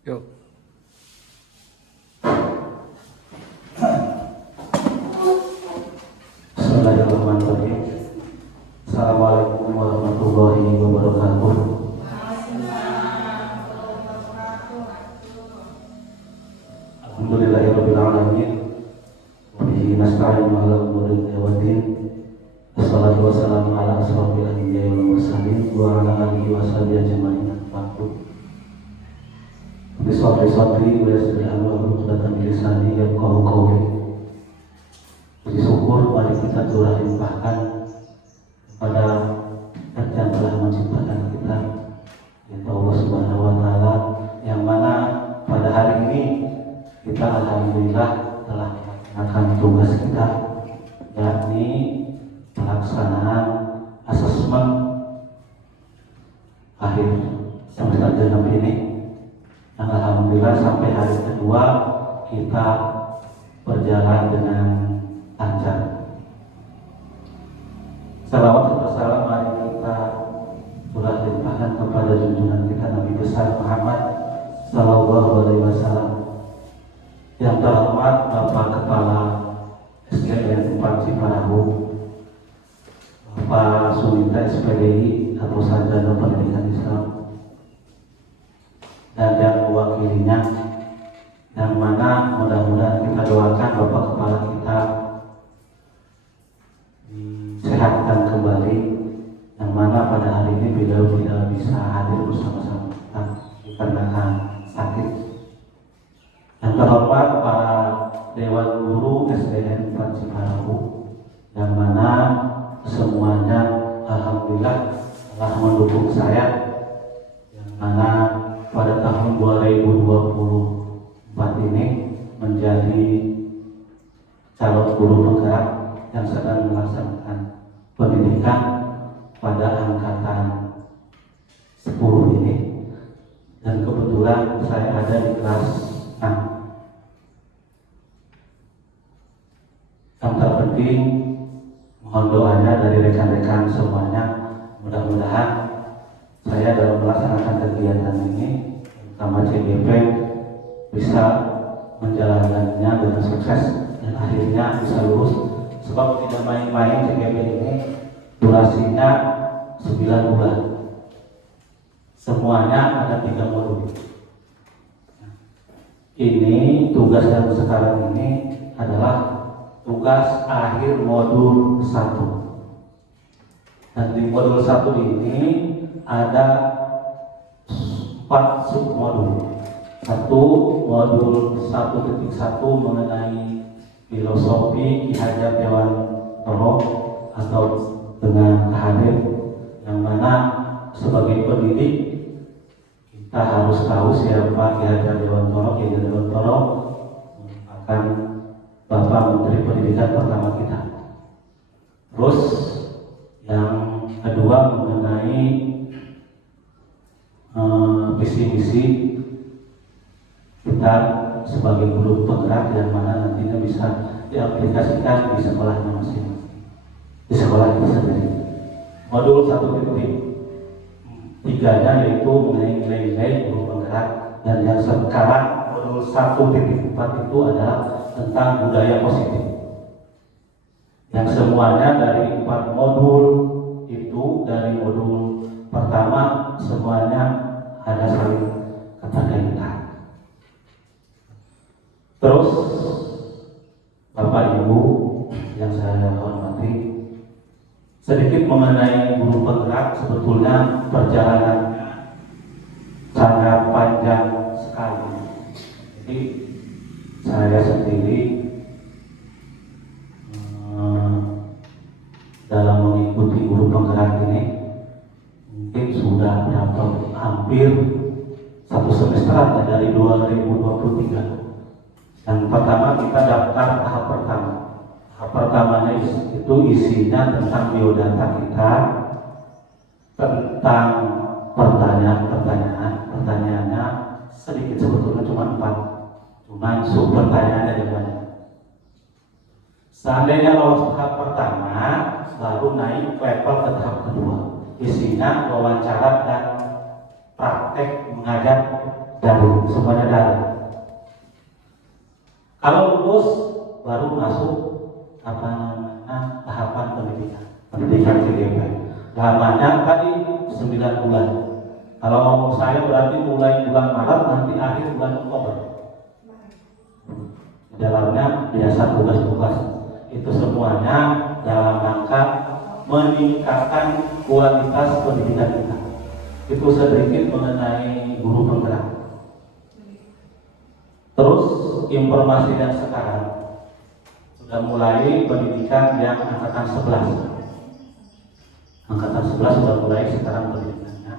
Yuk. Bismillahirrahmanirrahim. Assalamualaikum warahmatullahi wabarakatuh. Alhamdulillahirabbil alamin. Wa bihi nasta'inu 'ala umuri dunya waddin. Wassalatu wassalamu ala asrofil anbiya'i wal mursalin wa ala alihi wa sahbihi ajma'in. Bismillahirrahmanirrahim. Wa yassir dan lisani yafqahu qawli. Puji syukur mari kita curah limpahkan kepada Zat yang telah menciptakan kita, yaitu Allah Subhanahu wa taala, yang mana pada hari ini kita alhamdulillah telah melaksanakan tugas kita, yakni pelaksanaan asesmen akhir semester genap ini. Dan alhamdulillah sampai hari kedua kita berjalan dengan lancar. Salawat serta salam mari kita curah limpahkan kepada junjungan kita Nabi besar Muhammad Sallallahu Alaihi Wasallam. Yang terhormat Bapak Kepala SDN 4 Ciparahu, Bapak Sunita SPDI atau Sarjana Pendidikan Islam, dan yang mewakilinya, yang mana mudah-mudahan kita doakan Bapak Kepala kita disehatkan kembali, yang mana pada hari ini beliau tidak bisa hadir bersama-sama kita dikarenakan sakit. Yang terhormat para Dewan Guru SDN 4 Ciparahu, yang mana semuanya alhamdulillah telah mendukung saya, yang mana pada tahun 2024 ini menjadi calon guru penggerak yang sedang melaksanakan pendidikan pada angkatan 10 ini, dan kebetulan saya ada di kelas 6. Yang terpenting mohon doanya dari rekan-rekan semuanya, mudah-mudahan saya dalam melaksanakan kegiatan ini, terutama CGP, bisa menjalankannya dengan sukses dan akhirnya bisa lulus. Sebab tidak main-main CGP ini, durasinya 9 bulan. Semuanya ada 3 modul. Ini tugas yang sekarang ini adalah tugas akhir modul 1. Dan di modul 1 ini ada 4 submodul. Satu modul 1.1 mengenai filosofi Ki Hajar Dewantoro atau dengan Kahadir, yang mana sebagai pendidik kita harus tahu siapa Ki Hajar Dewantoro. Ki Hajar Dewantoro merupakan Bapak Menteri Pendidikan pertama kita. Terus yang kedua mengenai visi misi kita sebagai guru penggerak, yang mana nantinya bisa diaplikasikan di sekolahnya masing-masing, di sekolah kita sendiri. Modul 1.3-nya yaitu mengenai nilai-nilai guru penggerak, dan yang sekarang modul 1.4 itu adalah tentang budaya positif, yang semuanya dari 4 modul itu, dari modul pertama semuanya ada saling keterkaitan. Terus Bapak Ibu yang saya hormati, sedikit mengenai guru penggerak. Sebetulnya perjalanannya sangat panjang sekali. Jadi saya sendiri dalam mengikuti guru penggerak ini mungkin sudah hampir 1 semester dari 2023. Yang pertama kita daftar tahap pertama. Tahap pertamanya itu isinya tentang biodata kita, tentang pertanyaannya sedikit, sebetulnya cuma 4, cuman sub pertanyaannya yang banyak. Seandainya lolos tahap pertama, baru naik level ke tahap kedua. Isinya wawancara dan praktek mengajar daring, semuanya daring. Kalau lulus baru masuk tahapan pendidikan CGP. Lamanya tadi 9 bulan. Kalau saya berarti mulai bulan Maret, nanti akhir bulan Oktober. Dalamnya biasa tugas-tugas itu semuanya dalam rangka meningkatkan kualitas pendidikan kita. Itu sedikit mengenai guru penggerak. Terus informasi yang sekarang sudah mulai pendidikan yang angkatan 11. Angkatan 11 sudah mulai sekarang pendidikannya.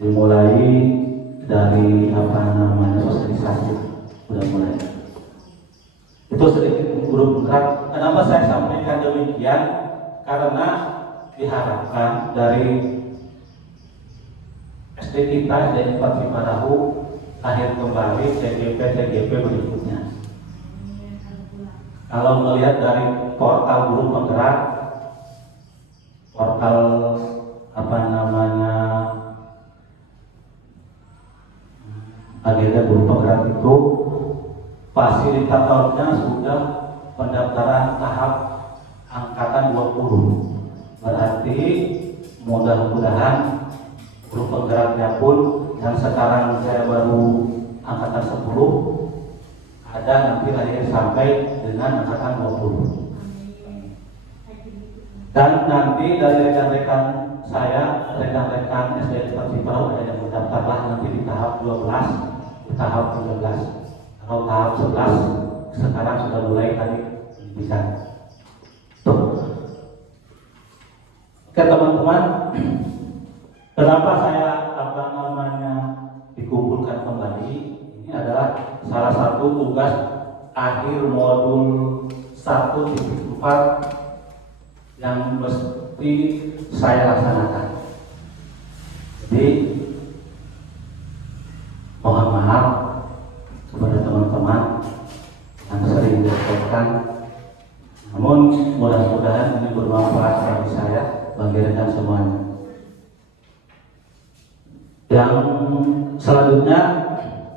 Dimulai dari sosialisasi sudah mulai. Itu sedikit guru penggerak. Kenapa saya sampaikan demikian? Karena diharapkan dari SD kita dari Pak Ciparahu lahir kembali CGP berikutnya. Kalau melihat dari portal guru penggerak, portal agenda guru penggerak itu fasilitatornya sudah pendaftaran tahap angkatan 20. Berarti mudah-mudahan guru penggeraknya pun yang sekarang saya baru angkatan 10 ada nanti lahir sampai dengan angkatan 20. Dan nanti dari rekan-rekan saya, rekan-rekan SD Ciparahu ada yang mendaftarlah nanti di tahap 12, di tahap 13. Kalau tahap 11 sekarang sudah mulai tadi pendidikan. Oke teman-teman, kenapa saya dikumpulkan kembali? Ini adalah salah satu tugas akhir modul 1.4 yang mesti saya laksanakan. Jadi mohon maaf kepada teman-teman yang sering dilakukan, namun mudah-mudahan ini bermanfaat bagi saya, bagi rekan semuanya. Yang selanjutnya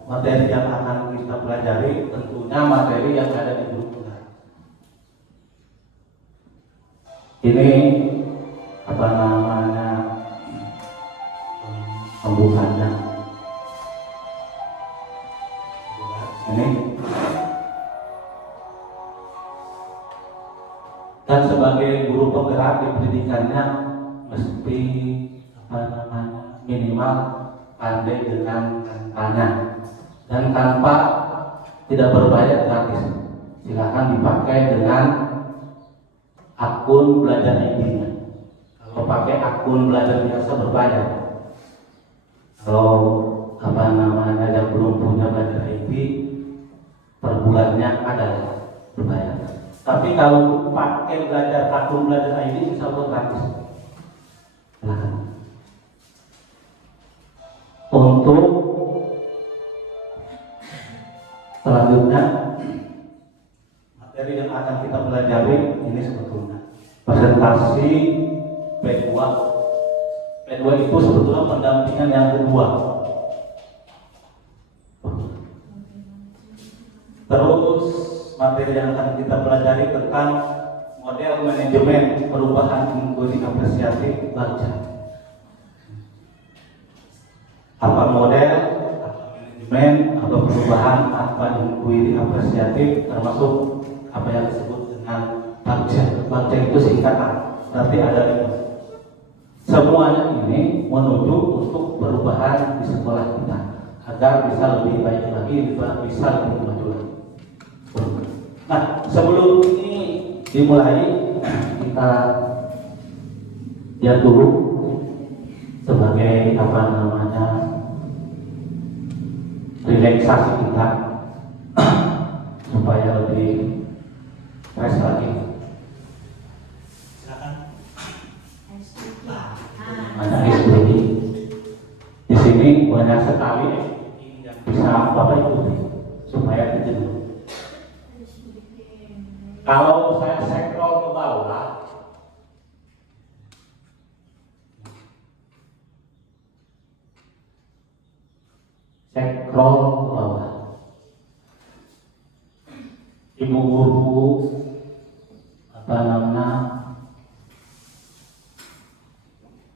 materi yang akan kita pelajari tentunya materi yang ada di guru penggerak. Ini pembukanya. Ini dan sebagai guru penggerak di pendidikannya mesti minimal pandai dengan kancana dan tanpa tidak berbayar gratis. Silakan dipakai dengan akun belajar ID-nya. Kalau pakai akun belajar biasa berbayar. Kalau yang belum punya belajar ID per bulannya ada berbayar. Tapi kalau pakai akun belajar ID bisa gratis. Silakan. Untuk selanjutnya materi yang akan kita pelajari ini sebetulnya presentasi P2. P2 itu sebetulnya pendampingan yang kedua. Terus materi yang akan kita pelajari tentang model manajemen perubahan inklusi apresiatif baca. Apa model, apa manajemen, atau perubahan apa inklusi apresiatif, termasuk apa yang disebut dengan baca. Baca itu singkatan, berarti ada 5. Semuanya ini menuju untuk perubahan di sekolah kita agar bisa lebih baik lagi, bisa lebih maju lagi. Nah, sebelum ini dimulai, kita lihat dulu sebagai relaksasi kita supaya lebih fresh lagi. Silakan. Ada SBD. Di sini banyak sekali yang bisa Bapak ikuti supaya tidak jenuh. Kalau saya scroll ke bawah, scroll ke bawah. Ibu guru apa namanya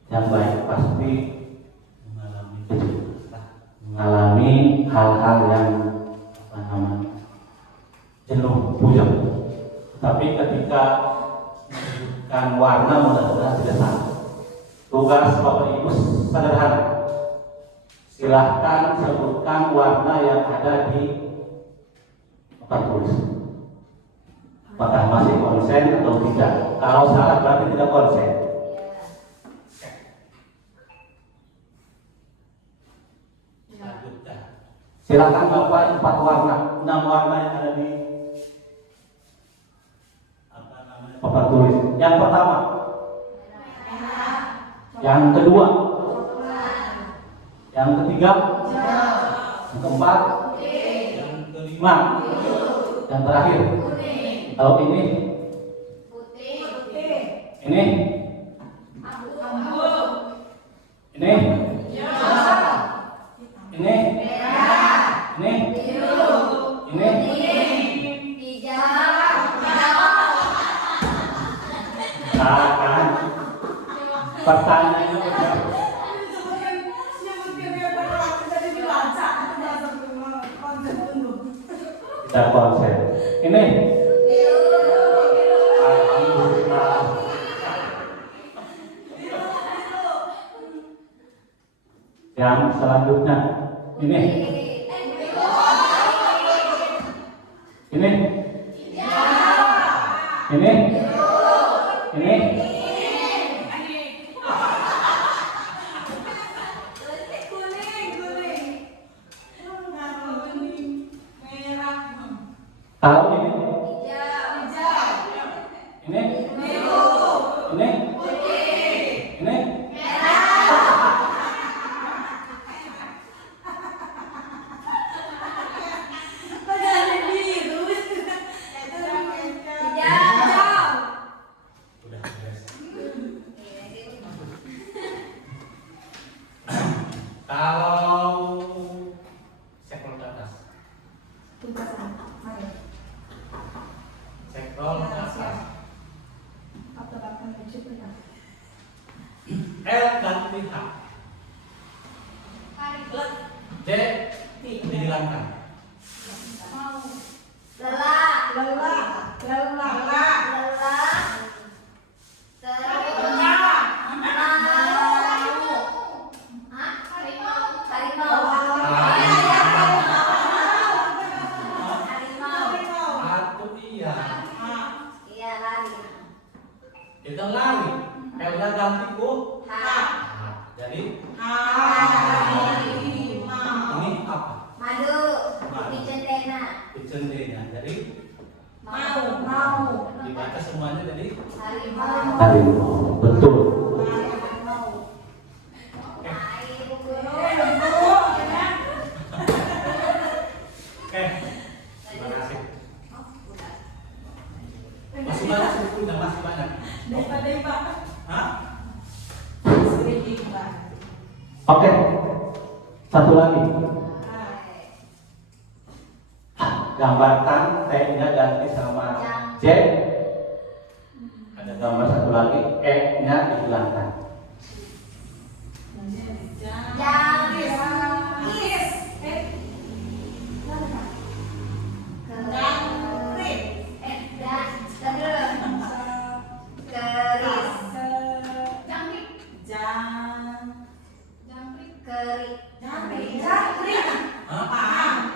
yang baik pasti mengalami hal-hal yang apa namanya jenuh, puyeng. Tapi ketika menyebutkan warna mudah-mudahan tidak salah. Tugas Bapak Ibu sederhana. Silahkan sebutkan warna yang ada di papan tulis. Apakah masih konsen atau tidak? Kalau salah berarti tidak konsen. Silakan Bapak 4 warna, 6 warna yang ada di papan tulis. Yang pertama, yang kedua, yang ketiga, yang keempat, yang kelima, yang terakhir. Kalau ini, ini, ini, ini. Ini kan pertanyaannya tidak konsen. Ini yang selanjutnya ini. Ini, tahu ini, ini, L ganti H. D dihilangkan. Itu lari. L-nya ganti ku H. Jadi ini apa? Madu. Dicendena. Jadi Mau. dibaca semuanya jadi Harimau. harimau. Betul. Oke. Terima kasih. Masih banyak sebetulnya, masih banyak. Hah? Oke. Satu lagi. Gambarkan T-nya ganti sama J. Ada gambar satu lagi, E-nya dihilangkan.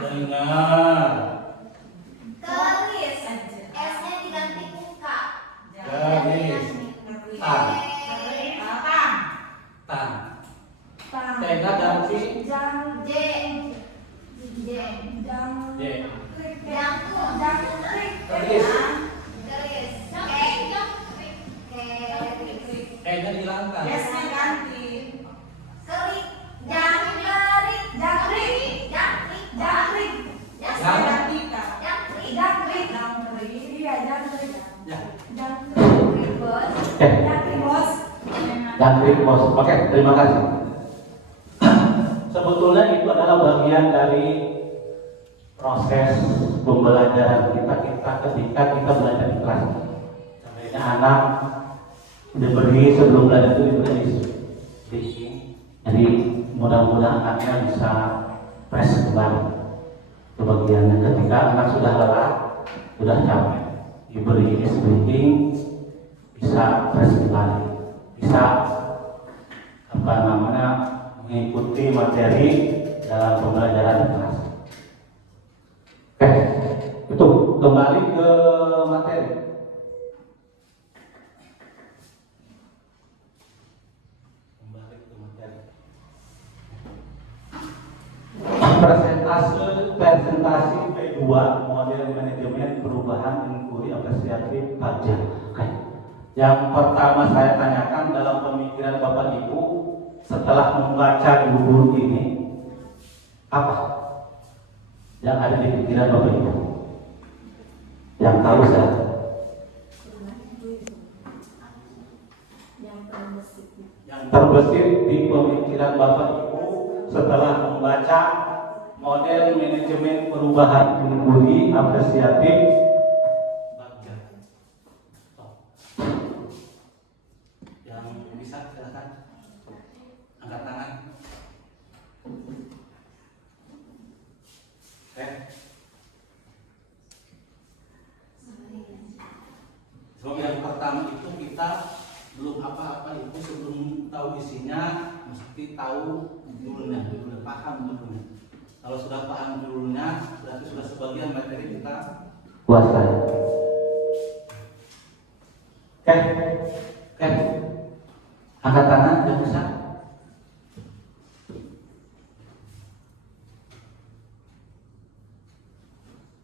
Dengar. Keris. S-nya diganti muka. Garis. Tan. T-nya ganti J. J. Keris. E-nya dihilangkan. Jangkrik bos. Oke, terima kasih. Sebetulnya itu adalah bagian dari proses pembelajaran kita ketika kita belajar di kelas. Sebenarnya anak diberi sebelum belajar itu diberi speaking. Jadi mudah-mudahan anaknya bisa fresh kembali ke bagiannya. Ketika anak sudah lelah, sudah capek, diberi speaking, bisa fresh kembali, bisa mengikuti materi dalam pembelajaran di kelas. Oke, itu kembali ke materi. Presentasi P2 model manajemen perubahan inquiry apresiatif pajak. Oke. Yang pertama saya tanyakan dalam pemikiran Bapak Ibu setelah membaca buku ini, apa yang ada di pikiran Bapak Ibu? Yang tahu saya. Yang terbesit di pemikiran Bapak Ibu setelah membaca model manajemen perubahan inquiry apresiatif pajak. Yang bisa silakan angkat tangan. So, yang pertama itu kita belum apa-apa itu sebelum tahu isinya mesti tahu judulnya, paham judulnya. Kalau sudah paham judulnya berarti sudah sebagian materi kita kuasai. Oke. Angkat tangan yang bisa.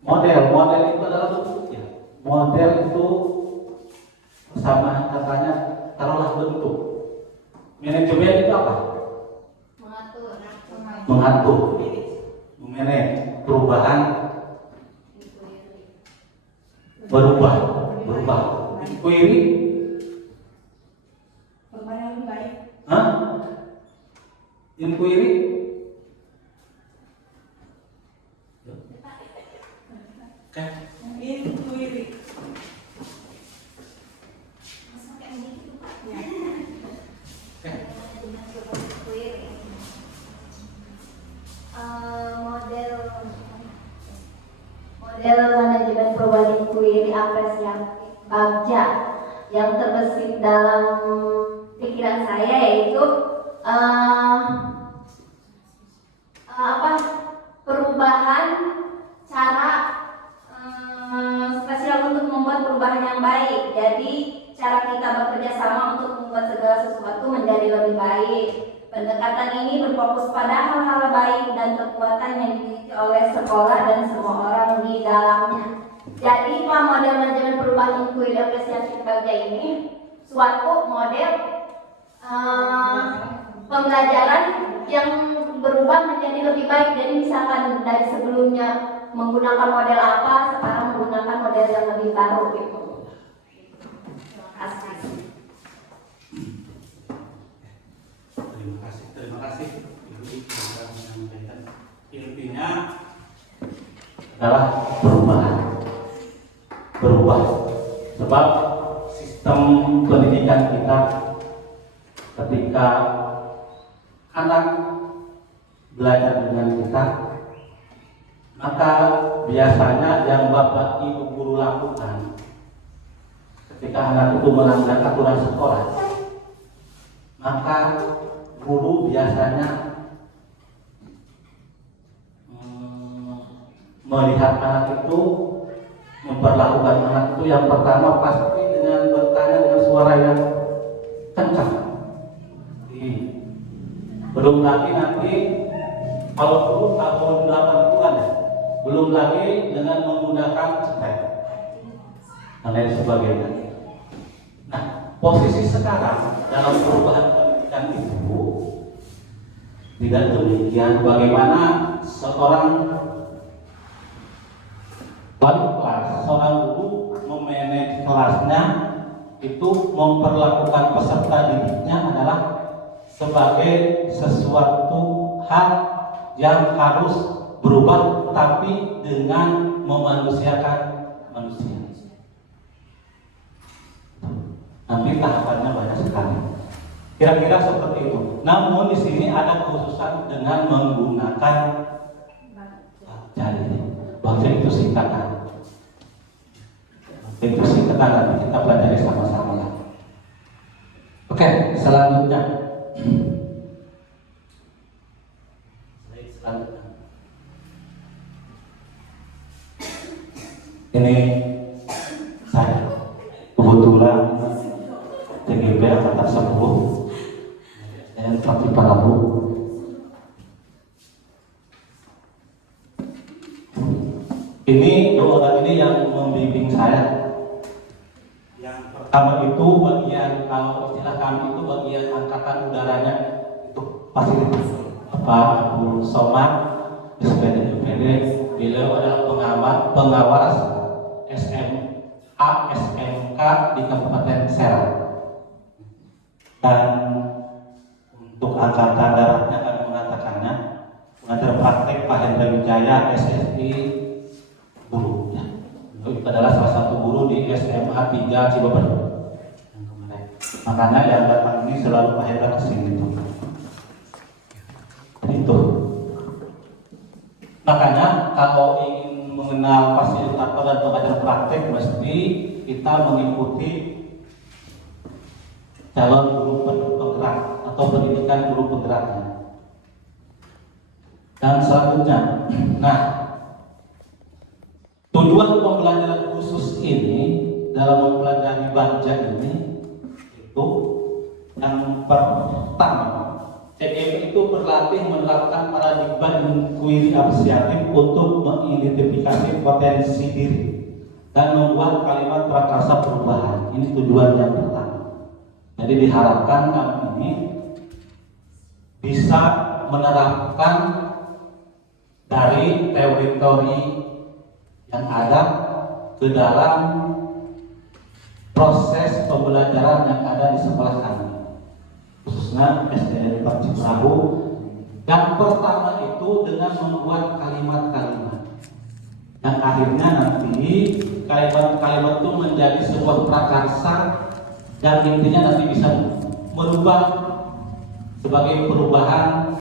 Model itu adalah bentuknya. Model itu sama katanya taruhlah bentuk. Manajemen itu apa? Mengatur, memanage perubahan, berubah. Inquiry, inquiry. Model manajemen perubahan inquiry apresiatif pajak yang terbesit dalam pikiran saya yaitu perubahan cara spesial untuk membuat perubahan yang baik. Jadi cara kita bekerja sama untuk membuat segala sesuatu menjadi lebih baik. Pendekatan ini berfokus pada hal-hal baik dan kekuatan yang dimiliki oleh sekolah dan semua orang di dalamnya. Jadi model manajemen perubahan inquiry apresiatif pajak ini suatu model pembelajaran yang berubah menjadi lebih baik. Jadi misalkan dari sebelumnya menggunakan model apa, sekarang menggunakan model yang lebih baru gitu. Terima kasih Ibu sudah menyampaikan. Intinya adalah berubah sebab sistem pendidikan kita ketika anak belajar dengan kita, maka biasanya yang Bapak Ibu guru lakukan ketika anak itu melanggar aturan sekolah, maka guru biasanya melihat anak itu, memperlakukan anak itu yang pertama pasti dengan bertanya dengan suara yang kencang. Belum lagi nanti kalau dulu tahun 80-an ya, belum lagi dengan menggunakan cetek dan lain sebagainya. Nah, posisi sekarang dalam perubahan pendidikan itu tidak demikian. Bagaimana seorang kelas, seorang guru memanage kelasnya itu memperlakukan peserta didiknya adalah sebagai sesuatu hal yang harus berubah tapi dengan memanusiakan manusia. Nanti tahapannya banyak sekali. Kira-kira seperti itu. Namun di sini ada khususan dengan menggunakan jari. Bahasa itu singkatan. Itu singkatan nanti kita pelajari sama-sama ya. Oke, selanjutnya. Ini saya kebetulan TGP angkatan 10 dan Praktik Parabu. Ini dua orang ini yang membimbing saya. Yang pertama itu bagian, kalau istilah kami itu bagian angkatan udaranya itu fasilitas Pak Abdul Somad SPD. Beliau adalah pengawas SMA SMK di Kabupaten Serang. Dan untuk angkatan daratnya kami mengatakannya pengajar praktek Pak Hendra Wijaya SSI guru ya. Itu adalah salah satu guru di SMA 3 Cibeber. Makanya yang datang ini selalu Pak Hendra kesini tuh. Itu. Makanya kalau ingin mengenal fasilitator dan pengajar praktek mesti kita mengikuti calon guru penggerak atau pendidikan guru penggeraknya. Dan selanjutnya, nah tujuan pembelajaran khusus ini dalam mempelajari baca ini itu yang pertama, TGP itu berlatih menerapkan paradigma inquiry apresiatif untuk mengidentifikasi potensi diri dan membuat kalimat prakarsa perubahan. Ini tujuan yang pertama. Jadi diharapkan kami ini bisa menerapkan dari teori-teori yang ada ke dalam proses pembelajaran yang ada di sekolah kami, khususnya SDN Praktik Parabu. Yang pertama itu dengan membuat kalimat-kalimat yang akhirnya nanti kalimat-kalimat itu menjadi sebuah prakarsa dan intinya nanti bisa merubah sebagai perubahan